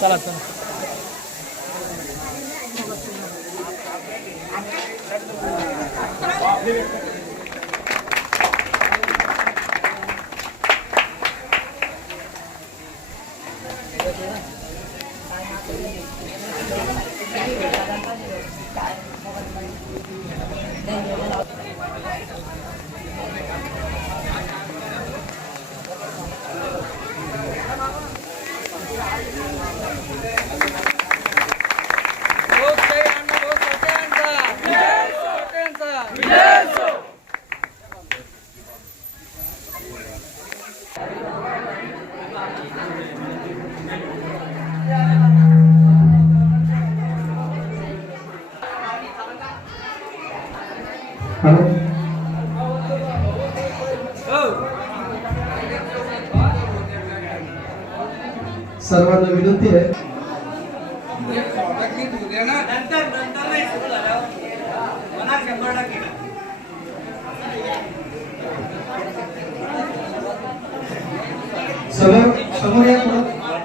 चला चला Thank you Annabhau साठेंचा. साठेंचा. हो. सर्वांना विनंती आहे. समोर समोर या थोडं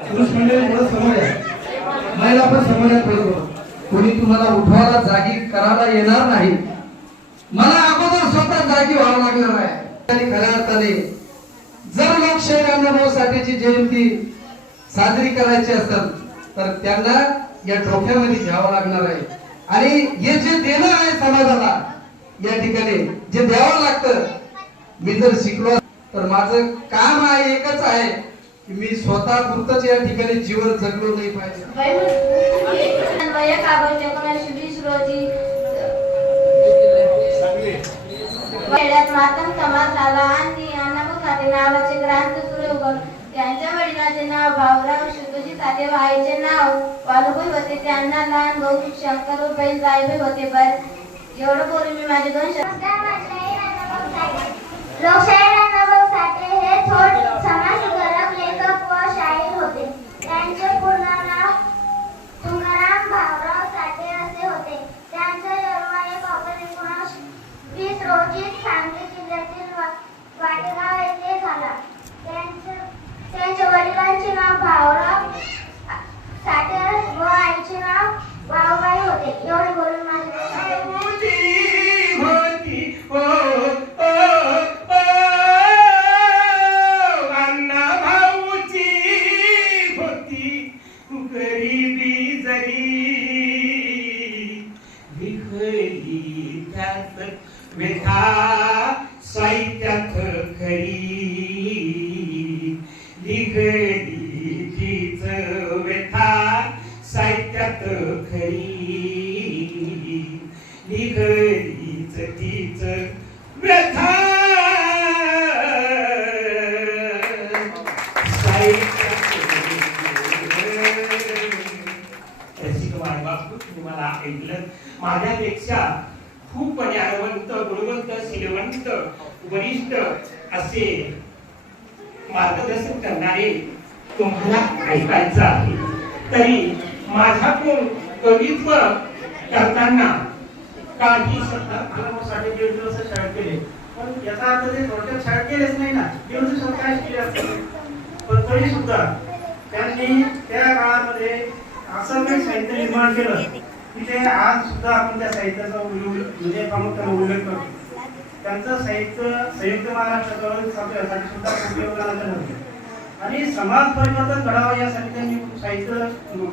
पुरुष मंडळी थोडं समोर या. महिला पण समोर या थोडं. कोणी तुम्हाला उठवायला जागी करायला येणार नाही मला अगोदर स्वतः जागी व्हावं लागणार आणि खऱ्या अर्थाने जर लोकशाही अण्णाभाऊ साठेची जयंती साजरी करायची असेल तर त्यांना या डोक्यामध्ये घ्यावं लागणार आहे. आणि हे जे देणं आहे समाजाला या ठिकाणी जे द्यावं लागतं मी जर शिकलो तर माझं काम आहे एकच आहे की मी स्वतः पुरतच या ठिकाणी जीवन जगलो नाही पाहिजे. खेड्यात मातम समाज झाला आणि अण्णाभाऊ नावाचे क्रांत सुरू करून त्यांच्या वडिलांचे नाव भाऊराव शिवजी साठे व आईचे नाव वालुबाई होते. त्यांना लहान भाऊ शंकर व बैल जाईबाई होते. बर एवढं बोलून मी माझे दोन शब्द लोकशाही अण्णाभाऊ साठे. हे थोर 手机上。खरी लिखलीच तीच व्यथा ऐकलं माझ्यापेक्षा खूप ज्ञानवंत गुणवंत श्रीवंत वरिष्ठ असे मार्गदर्शन करणारे तुम्हाला ऐकायचं आहे. तरी माझ्याकडून कवित्व करताना काही शब्दसाठी दीड दिवस शाळेत केले पण याचा अर्थ ते थोडक्यात शाळेत केलेच नाही ना. दीड दिवस काय शिकले असते पण तरी सुद्धा त्यांनी त्या काळामध्ये असं काही साहित्य निर्माण केलं की ते आज सुद्धा आपण त्या साहित्याचा उल्लेख म्हणजे प्रामुख्याने उल्लेख करतो. त्यांचं साहित्य संयुक्त महाराष्ट्र चळवळीसाठी सुद्धा खूप योगदानाचं ठरलं आणि समाज परिवर्तन घडावं यासाठी त्यांनी साहित्य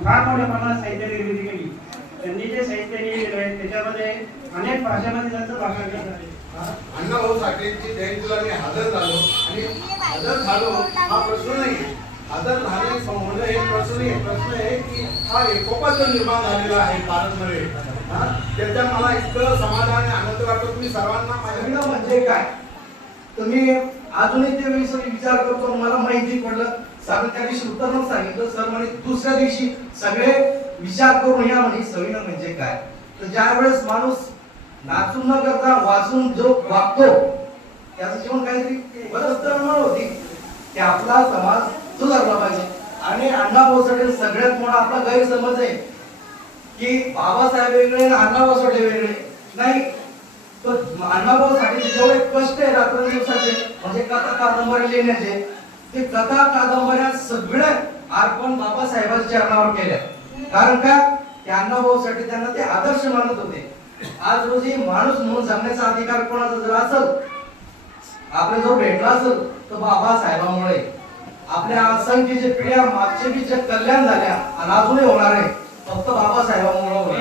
फार मोठ्या प्रमाणात साहित्य निर्मिती केली. त्यांनी जे साहित्य लिहिलेलं आहे त्याच्यामध्ये अनेक भाषांमध्ये त्यांचं भाषण केलं अण्णाभाऊ साठेंची जयंतीला मी हजर झालो आणि हजर झालो हा प्रश्न नाही हजर झाले होणं हे प्रश्न नाही प्रश्न आहे की हा एकोपा जो निर्माण झालेला आहे भारतमध्ये हा, त्याच्या मला इतकं समाधान आणि आनंद वाटतो. तुम्ही सर्वांना माझ्या म्हणजे काय? तुम्ही अजूनही ते विषय विचार करतो मला माहिती पडलं. सर त्या दिवशी उत्तर सांगितलं सर म्हणे दुसऱ्या दिवशी सगळे विचार करून या म्हणे संविधान म्हणजे काय? तर ज्या वेळेस माणूस नाचून न करता वाचून जो वागतो त्याचं जीवन काहीतरी बरंच तळमळ होती. की आपला समाज सुधारला पाहिजे. आणि अण्णाभाऊ साठे सगळ्यात मोठा आपला गैरसमज आहे की बाबासाहेब वेगळे आणि अण्णाभाऊ साठे वेगळे. नाही तर अण्णाभाऊ साठे जेवढे कष्ट आहे रात्रंदिवसाचे म्हणजे कथा कादंबरी लिहिण्याचे. ते कथा कादंबऱ्या सगळे अर्पण बाबासाहेबांच्या चरणावर केल्या. कारण का? ते अण्णाभाऊ साठी त्यांना ते आदर्श मानत होते. आज रोजी माणूस म्हणून जगण्याचा अधिकार कोणाचा जर असेल आपल्या जो भेटला असेल तर बाबासाहेबांमुळे. आपल्या असंख्य जे पिढ्या मागचे बी जे कल्याण झाल्या आणि अजूनही होणार आहे. फक्त बाबासाहेबांमुळे होणार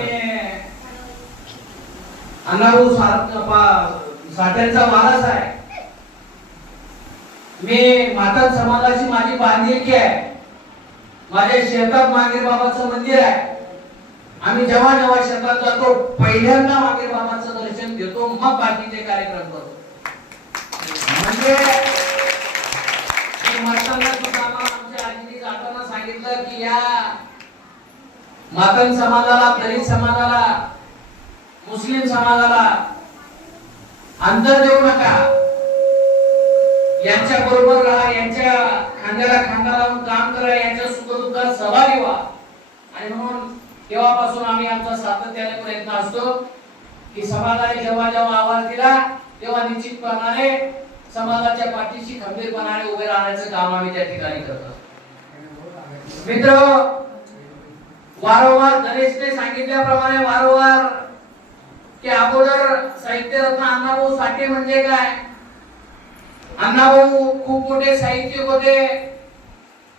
साठ्यांचा वारस आहे. मी माता समाजाची माझी बांधिलकी आहे. माझ्या शेतात मागीर बाबाचं मंदिर आहे. आम्ही जेव्हा जेव्हा शेतात जातो पहिल्यांदा मागीर बाबाचं दर्शन घेतो मग बाकीचे कार्यक्रम करतो. म्हणजे जाताना सांगितलं की या मातन समाजाला दलित समाजाला मुस्लिम समाजाला अंतर देऊ नका. यांच्या बरोबर राहा यांच्या खांद्याला खांदा लावून काम करा यांच्या सुखदुःखात सहभागी व्हा. आणि म्हणून तेव्हापासून आम्ही आमचा सातत्याने प्रयत्न असतो की समाजाने जेव्हा जेव्हा आवाज दिला तेव्हा निश्चितपणाने समाजाच्या पाठीशी खंबीरपणाने उभे राहण्याचं काम आम्ही त्या ठिकाणी करतो. मित्र वारंवार गणेशने सांगितल्याप्रमाणे वारंवार की अगोदर साहित्यरत्न अण्णाभाऊ साठे म्हणजे काय? अण्णाभाऊ खूप मोठे साहित्यिक होते.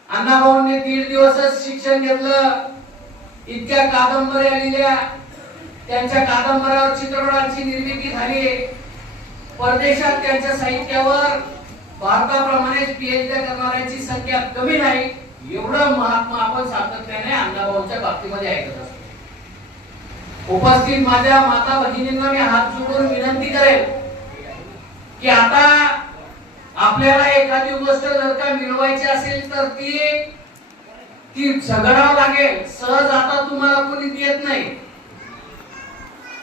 अण्णाभाऊंनी दीड दिवसच शिक्षण घेतलं. इतक्या कादंबऱ्या लिहिल्या. त्यांच्या कादंबऱ्यावर चित्रपटांची निर्मिती झाली. परदेशात त्यांच्या साहित्यावर भारताप्रमाणे पीएचडी करणाऱ्यांची संख्या कमी नाही एवढं महात्मा आपण सातत्याने अण्णाभाऊच्या बाबतीमध्ये ऐकत असतो. उपस्थित माझ्या माता भगिनींना मी हात जोडून विनंती करेल की आता आपल्याला एखादी गोष्ट जर का मिळवायची असेल तर ती ती झगडावं लागेल. सहज आता तुम्हाला कोणी देत नाही.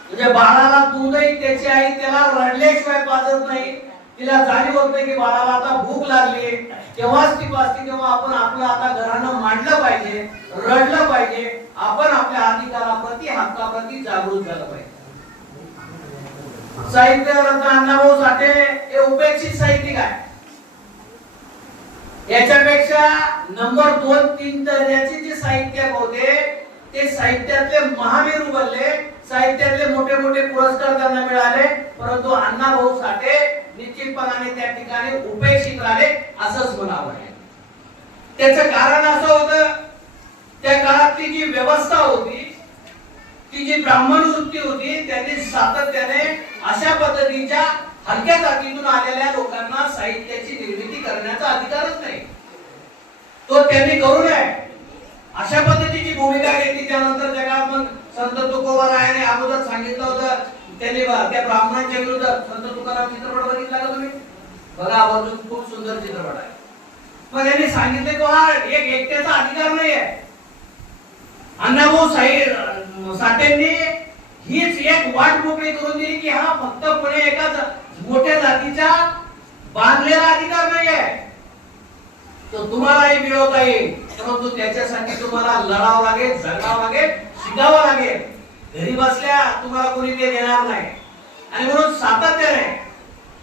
म्हणजे बाळाला दूधही त्याची आई त्याला रडल्याशिवाय पाजत नाही. तिला जाणीव होते की बाळाला आता भूक लागली तेव्हाच ती पाजते तेव्हा आपण आपलं आता घरानं मांडलं पाहिजे रडलं पाहिजे. आपण आपल्या अधिकाराप्रती हक्काप्रती जागृत झालं पाहिजे. साहित्य रत्न अण्णाभाऊ साठे हे उपेक्षित साहित्यिक आहे. याच्यापेक्षा नंबर दोन तीन दर्जाचे जे साहित्य होते ते साहित्यातले महावीर उभारले साहित्यातले मोठे मोठे पुरस्कार त्यांना मिळाले. परंतु अण्णाभाऊ साठे निश्चितपणाने त्या ठिकाणी उपेक्षित राहिले असंच म्हणावं आहे. त्याचं कारण असं होतं त्या काळातली जी व्यवस्था होती ती जी ब्राह्मण वृत्ती होती त्यांनी सातत्याने अशा पद्धतीच्या हलक्या जातीतून आलेल्या लोकांना साहित्याची निर्मिती करण्याचा अधिकारच नाही. तो त्यांनी करू नये. अशा पद्धतीची भूमिका घेतली. त्यानंतर जगात मग संत तुकोबा रायाने अगोदर सांगितलं होतं. त्यांनी त्या ब्राह्मणांच्या विरुद्ध संत तुकाराम चित्रपट बघितला का तुम्ही? बघा आवर्जून खूप सुंदर चित्रपट आहे. मग त्यांनी सांगितले की हा एक एकट्याचा अधिकार नाही आहे अण्णाभाऊ साई साठेंनी हीच एक वाट मोकळी करून दिली की हा फक्त पुणे एका मोठ्या जातीचा बांधलेला तो तुम्हालाही मिळवता येईल. परंतु त्याच्यासाठी तुम्हाला लढावं लागेल जगावं लागेल शिकावं लागेल. घरी बसल्या तुम्हाला कोणी ते देणार नाही. आणि म्हणून सातत्याने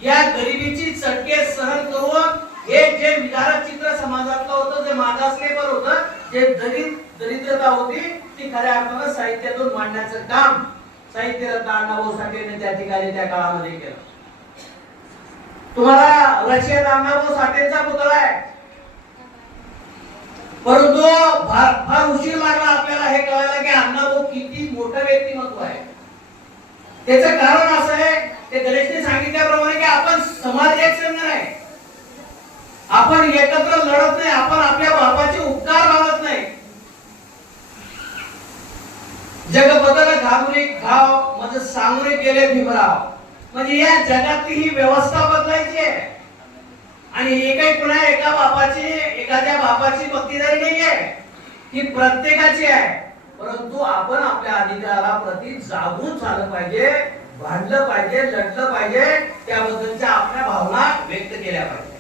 या गरिबीची चटके सहन करून हे जे विदारक चित्र समाजातलं होतं जे मागासलेपर होतं जे दलित दरिद्रता होती ती खऱ्या अर्थानं साहित्यातून मांडण्याचं काम साहित्य रत्न अण्णाभाऊ साठेने त्या ठिकाणी त्या काळामध्ये केलं. तुम्हाला रशियात अण्णाभाऊ साठेंचा पुतळा आहे. परंतु फार फार उशीर लागला आपल्याला हे कळायला की अण्णाभाऊ किती मोठं व्यक्तिमत्व आहे. त्याचं कारण असं आहे ते गणेशने सांगितल्याप्रमाणे की आपण समाज एक संघ नाही आपण एकत्र लढत नाही आपण आपल्या बापाचे उपकार मानत नाही. जग बदल घाबरे घाव म्हणजे सामोरे गेले भीमराव म्हणजे या जगातली ही व्यवस्था बदलायची आहे. आणि हे काही पुन्हा एका बापाची एखाद्या बापाची भक्तीदारी नाही आहे ही प्रत्येकाची आहे. परंतु आपण आपल्या अधिकारा प्रती जागृत झालं पाहिजे भांडलं पाहिजे लढलं पाहिजे त्याबद्दलच्या आपल्या भावना व्यक्त केल्या पाहिजे.